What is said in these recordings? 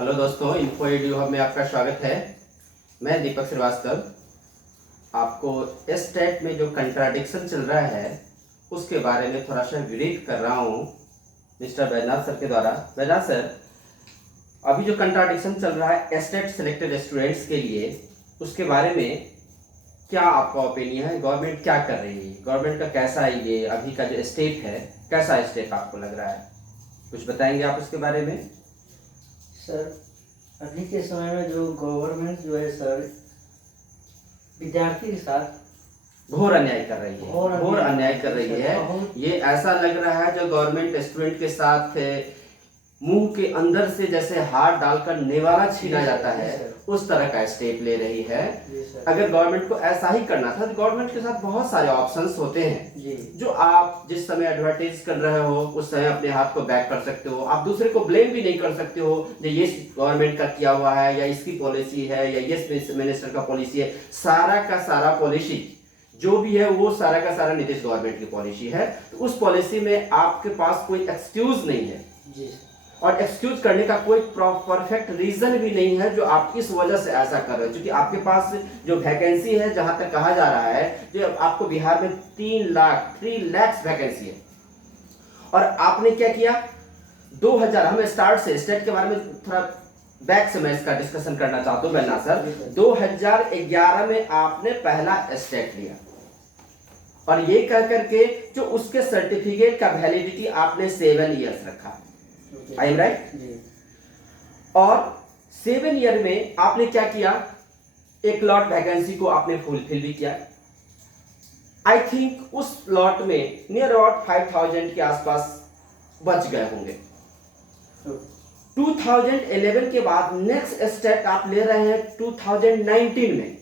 Hello दोस्तों, info edu hub में आपका स्वागत है। मैं दीपक श्रीवास्तव आपको इस स्टेट में जो कंट्राडिक्शन चल रहा है उसके बारे में थोड़ा सा ब्रीफ कर रहा हूँ मिस्टर बैजनाथ सर के द्वारा। बैजनाथ सर, अभी जो कंट्राडिक्शन चल रहा है स्टेट सेलेक्टेड स्टूडेंट्स के लिए, उसके बारे में क्या आपका ओपिनियन है? गवर्नमेंट क्या कर रही है? गवर्नमेंट का कैसा ये अभी का जो स्टेप है, कैसा स्टेप आपको लग रहा है? कुछ बताएंगे आप उसके बारे में? सर, अभी के समय में जो गवर्नमेंट जो है सर, विद्यार्थी के साथ घोर अन्याय कर रही है, घोर अन्याय कर रही है। ये ऐसा लग रहा है जो गवर्नमेंट स्टूडेंट के साथ मुंह के अंदर से जैसे हाथ डालकर नेवाला छीना जाता है, उस तरह का स्टेप ले रही है। अगर गवर्नमेंट को ऐसा ही करना था तो गवर्नमेंट के साथ बहुत सारे ऑप्शंस होते हैं जो आप जिस समय एडवर्टाइज कर रहे हो उस समय अपने हाथ को बैक कर सकते हो। आप दूसरे को ब्लेम भी नहीं कर सकते हो जो ये गवर्नमेंट का किया हुआ है या इसकी पॉलिसी है या ये मिनिस्टर का पॉलिसी है। सारा का सारा पॉलिसी जो भी है वो सारा का सारा नीतीश गवर्नमेंट की पॉलिसी है। तो उस पॉलिसी में आपके पास कोई एक्सक्यूज नहीं है और एक्सक्यूज करने का कोई परफेक्ट रीजन भी नहीं है जो आप इस वजह से ऐसा कर रहे हो। क्योंकि आपके पास जो वैकेंसी है, जहां तक कहा जा रहा है, जो आपको बिहार में 3 लाख वैकेंसी है और आपने क्या किया? 2000 हम स्टार्ट से स्टेट के बारे में थोड़ा बैक से मैं इसका डिस्कशन करना चाहता हूं बैजनाथ सर। 2011 में आपने पहला स्टेट लिया और ये कह करके जो उसके सर्टिफिकेट का वैलिडिटी आपने 7 इयर्स रखा। I am right? और 7 ईयर में आपने क्या किया? एक लॉट वैकेंसी को आपने फुलफिल भी किया। आई थिंक उस लॉट में नियर अबाउट 5000 के आसपास बच गए होंगे। 2011 के बाद नेक्स्ट स्टेप आप ले रहे हैं 2019 में।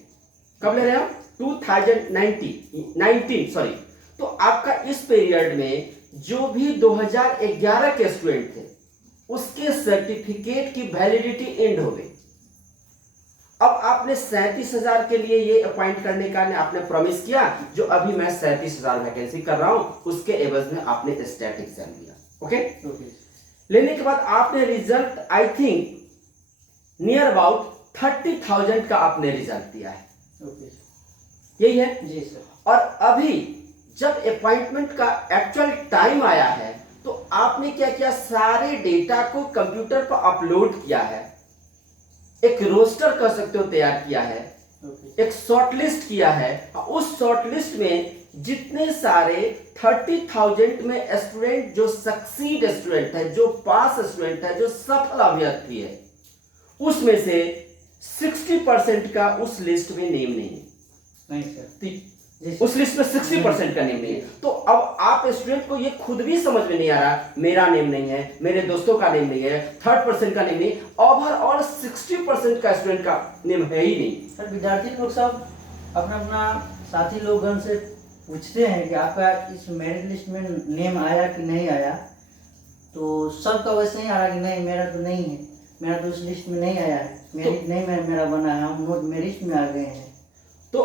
कब ले रहे हो? 2019 सॉरी। तो आपका इस पीरियड में जो भी 2011 के स्टूडेंट थे उसके सर्टिफिकेट की वैलिडिटी एंड हो गई। अब आपने 37,000 के लिए ये अपॉइंट करने का आपने प्रॉमिस किया, जो अभी मैं 37,000 वैकेंसी कर रहा हूं, उसके एवज में आपने स्टेट एग्जाम लिया। ओके? लेने के बाद आपने result I think near about 30,000 का आपने रिजल्ट दिया है। यही है जी सर। और अभी जब अपॉइंटमेंट का एक्चुअल टाइम आया है तो आपने क्या किया? सारे डेटा को कंप्यूटर पर अपलोड किया है, एक रोस्टर कर सकते हो तैयार किया है, एक शॉर्टलिस्ट किया है। उस शॉर्टलिस्ट में जितने सारे 30,000 में स्टूडेंट जो सक्सीड स्टूडेंट है, जो पास स्टूडेंट है, जो सफल अभ्यर्थी है, उसमें से 60% का उस लिस्ट में नेम नहीं सर। उस लिस्ट में 60% का नेम नहीं है। तो अब आप स्टूडेंट को ये खुद भी समझ में नहीं आ रहा, मेरा नेम नहीं है, मेरे दोस्तों का नेम नहीं है, 3rd% का नेम नहीं, ओवरऑल 60% का स्टूडेंट का नेम है ही नहीं। सर, विद्यार्थी लोग सब अपना साथी लोगों से पूछते हैं कि आपका इस मेरिट लिस्ट में नेम आया कि नहीं आया। तो सबका वैसे ही आ रहा कि नहीं, मेरा तो नहीं है, मेरा तो उस लिस्ट में नहीं आया है, मेरिट नहीं मेरा बना है, हम नोट मेरिट में आ गए हैं। तो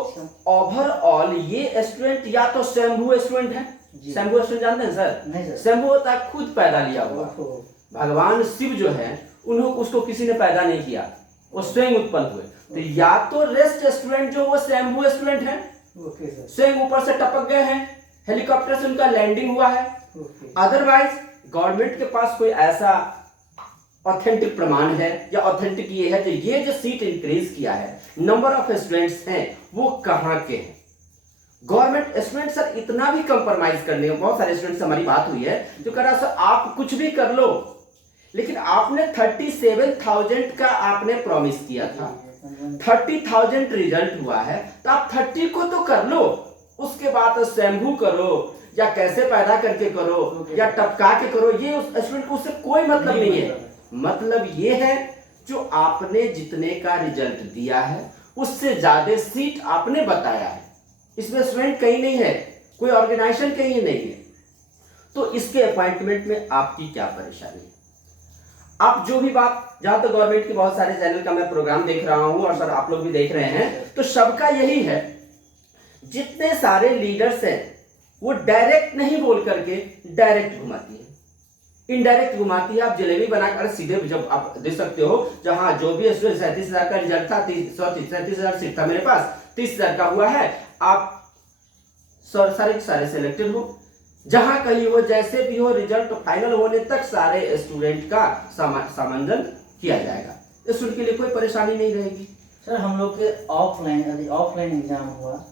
ओवरऑल ये स्टूडेंट या तो शंभू स्टूडेंट है। शंभू स्टूडेंट जानते हैं सर? नहीं सर। शंभू होता है खुद पैदा लिया हुआ। भगवान शिव जो है उसको किसी ने पैदा नहीं किया, वो स्वयं उत्पन्न हुए। तो या तो रेस्ट स्टूडेंट जो वो शंभू स्टूडेंट है, स्वयं ऊपर से टपक गए हैं, हेलीकॉप्टर से उनका लैंडिंग हुआ है। अदरवाइज गवर्नमेंट के पास कोई ऐसा ऑथेंटिक प्रमाण है या ऑथेंटिक ये है कि ये जो सीट इंक्रीज किया है, नंबर ऑफ स्टूडेंट्स हैं, वो कहां के हैं? गवर्नमेंट स्टूडेंट सर इतना भी कंप्रोमाइज करने में, बहुत सारे स्टूडेंट से हमारी बात हुई है जो कह रहा सर आप कुछ भी कर लो, लेकिन आपने 37,000 का आपने प्रॉमिस किया था, 30,000 रिजल्ट हुआ है, तो आप 30 को तो कर लो, उसके बाद शंभू करो या कैसे पैदा करके करो या टपका के करो, ये उस स्टूडेंट को उससे कोई मतलब नहीं है। मतलब ये है जो आपने जितने का रिजल्ट दिया है उससे ज्यादा सीट आपने बताया है, इसमें स्टूडेंट कहीं नहीं है, कोई ऑर्गेनाइजेशन कहीं नहीं है। तो इसके अपॉइंटमेंट में आपकी क्या परेशानी है? आप जो भी बात, जहां तक गवर्नमेंट के बहुत सारे चैनल का मैं प्रोग्राम देख रहा हूं और सर आप लोग भी देख रहे हैं, तो सबका यही है, जितने सारे लीडर्स हैं वो डायरेक्ट नहीं बोल करके डायरेक्ट घुमाती है। इनडायरेक्ट घुमाती है। आप जलेबी बनाकर सीधे जब आप दे सकते हो, जहां जो भी 37,000 का रिजल्ट था, 37,000 सीट था मेरे पास, 30,000 का हुआ है, आप सारे सिलेक्टेड हो, जहां कहीं हो, जैसे भी हो, रिजल्ट फाइनल होने तक सारे स्टूडेंट का सामंजन किया जाएगा। स्टूडेंट के लिए कोई परेशानी नहीं रहेगी। सर हम लोग के ऑफलाइन एग्जाम हुआ,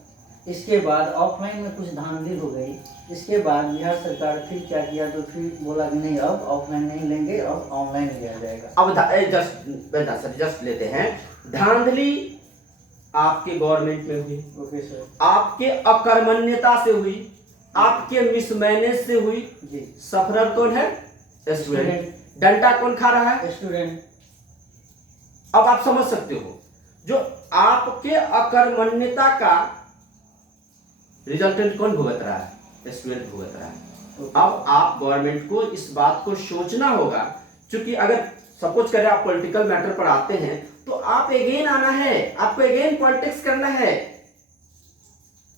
इसके बाद ऑफलाइन में कुछ धांधली हो गई, इसके बाद बिहार सरकार फिर क्या किया, तो फिर बोला कि नहीं अब ऑफलाइन नहीं लेंगे, अब ऑनलाइन लिया जाएगा। अब जस्ट लेते हैं, धांधली आपके गवर्नमेंट में हुई, ओके सर। आपके अकर्मण्यता से हुई, आपके मिसमैनेज से हुई। जी। सफरर कौन है? स्टूडेंट। डंडा कौन खा रहा है? स्टूडेंट। अब आप समझ सकते हो, जो आपके अकर्मण्यता का रिजल्टेंट कौन भुगत रहा है? स्टूडेंट भुगत रहा है। अब आप गवर्नमेंट को इस बात को सोचना होगा, क्योंकि अगर सपोज करें आप पॉलिटिकल मैटर पर आते हैं, तो आप एगेन आना है, आपको एगेन पॉलिटिक्स करना है।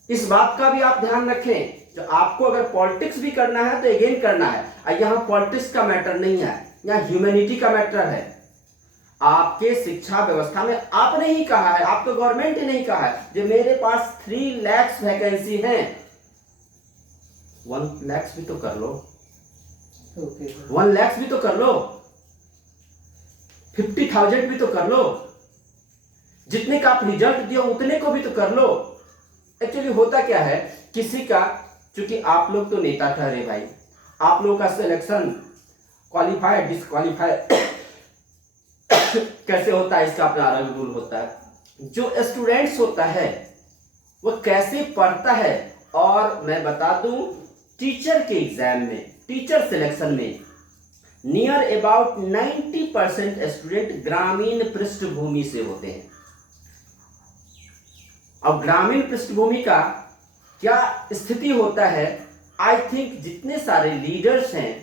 इस बात का भी आप ध्यान रखें, जो आपको अगर पॉलिटिक्स भी करना है तो एगेन करना है। यहाँ पॉलिटिक्स का मैटर नहीं है, यहाँ ह्यूमैनिटी का मैटर है। आपके शिक्षा व्यवस्था में आपने ही कहा है, आपको गवर्नमेंट ने नहीं कहा है, जो मेरे पास 3 लाख वैकेंसी हैं, 1 लाख भी तो कर लो, 1 लाख भी तो कर लो, 50,000 भी तो कर लो, जितने का आप रिजल्ट दिया उतने को भी तो कर लो। एक्चुअली होता क्या है, किसी का, क्योंकि आप लोग तो नेता ठहरे भाई, आप लोगों का सिलेक्शन क्वालिफाइड डिसक्वालिफाइड कैसे होता है, इसका अपना अलग रूल होता है। जो स्टूडेंट्स होता है वो कैसे पढ़ता है, और मैं बता दूं, टीचर के एग्जाम में, टीचर सिलेक्शन में नियर अबाउट 90% स्टूडेंट ग्रामीण पृष्ठभूमि से होते हैं। अब ग्रामीण पृष्ठभूमि का क्या स्थिति होता है, आई थिंक जितने सारे लीडर्स हैं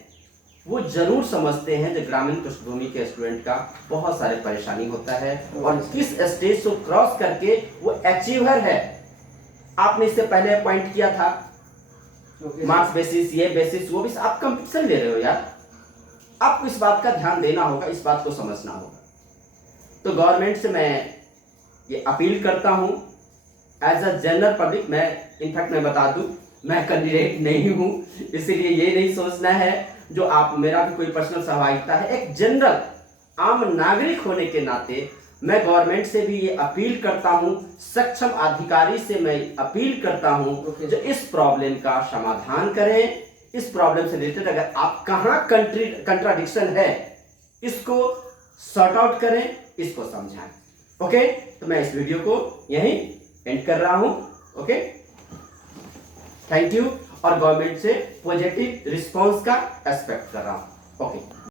वो जरूर समझते हैं जो ग्रामीण पृष्ठभूमि के स्टूडेंट का बहुत सारे परेशानी होता है, और किस स्टेज को क्रॉस करके वो अचीवर है। आपने इससे पहले पॉइंट किया था, मार्क्स बेसिस, ये बेसिस, वो भी, आप कंपटीशन ले रहे हो यार, आपको इस बात का ध्यान देना होगा, इस बात को समझना होगा। तो गवर्नमेंट से मैं ये अपील करता हूं, एज अ जनरल पब्लिक, मैं इनफैक्ट मैं बता दूं, मैं कैंडिडेट नहीं हूं, इसीलिए ये नहीं सोचना है जो आप, मेरा भी कोई पर्सनल सहभागिता है। एक जनरल आम नागरिक होने के नाते मैं गवर्नमेंट से भी ये अपील करता हूं, सक्षम अधिकारी से मैं अपील करता हूं, जो इस प्रॉब्लम का समाधान करें। इस प्रॉब्लम से रिलेटेड अगर आप कहां कंट्राडिक्शन है, इसको सॉर्ट आउट करें, इसको समझाएं। ओके, तो मैं इस वीडियो को यहीं एंड कर रहा हूं। ओके, थैंक यू, और गवर्नमेंट से पॉजिटिव रिस्पांस का एक्सपेक्ट कर रहा हूं। ओके।